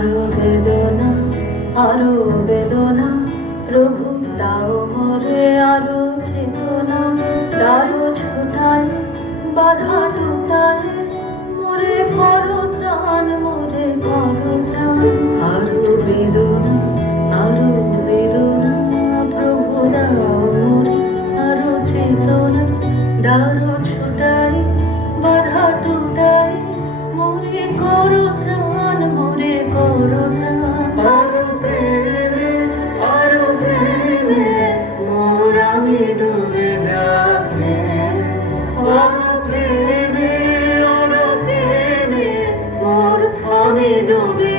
আরো বেদনা, আরো বেদনা, প্রভু দাও মোরে আরো চেতনা। দারো ছোটায় বাধা টুটায়, মোরে করো ত্রাণ, মোরে করো ত্রাণ। আরো বেদনা, আরো বেদনা, প্রভু দাও মোরে আরো চেতনা। দারো ছোটায় বাধা টুটায়, মোরে করো ত্রাণ, মোরে করো ত্রাণ। আরো প্রেমে, আরো প্রেমে, মোর আমি ডুবে যাবে। আরো প্রেমে, আরো প্রেমে, মোর আমি ডুবে